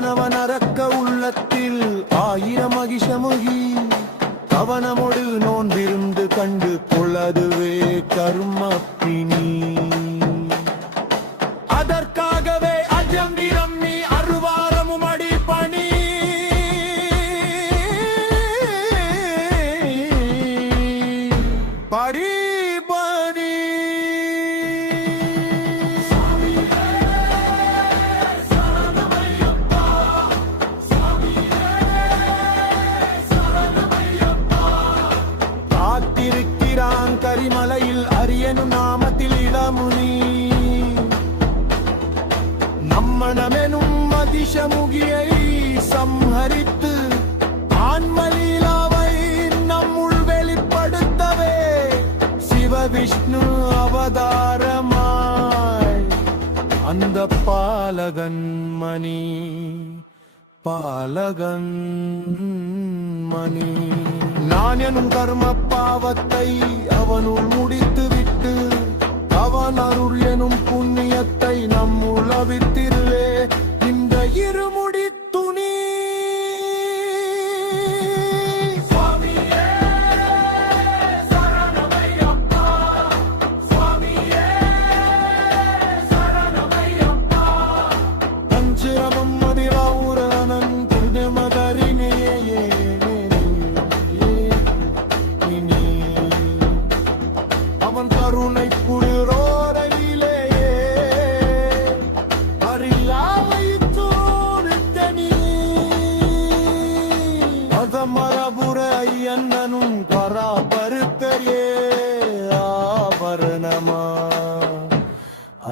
அவனவன் அரக்க உள்ளத்தில் ஆயிரம் மகிஷமுகி கவனமொடு நோன்பிருந்து கண்டு கொள்ளதுவே கர்மப்பினி அதற்காகவே அஜம் விரம்மி அருவாரமும் அடிப்பணி பரிபணி காத்திருக்கிறான் கரிமலையில் அரியனும் நாமத்தில் இளமுனி நம்மனமெனும் அதிசமுகியை சம்ஹரித்து ஆன்மலீலாவை நம்முள் வெளிப்படுத்தவே சிவவிஷ்ணு அவதாரமாய் அந்த பாலகன் மணி நான் எனும் கர்ம பாவத்தை அவனுள் முடித்து விட்டு அவன் அருள் எனும் புண்ணியத்தை நம்முள் அவித்திருவே இந்த இருமுடி துணி பஞ்சரமம் மதிராவுரனன் புனிதமதரினேயே அவன் கருணை குளிரோரையிலேயே அறியாவை தோறுத்தனி அதமரபுர ஐயன்னனும் பராபருத்தரே ஆபரணமா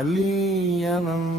அலியனம்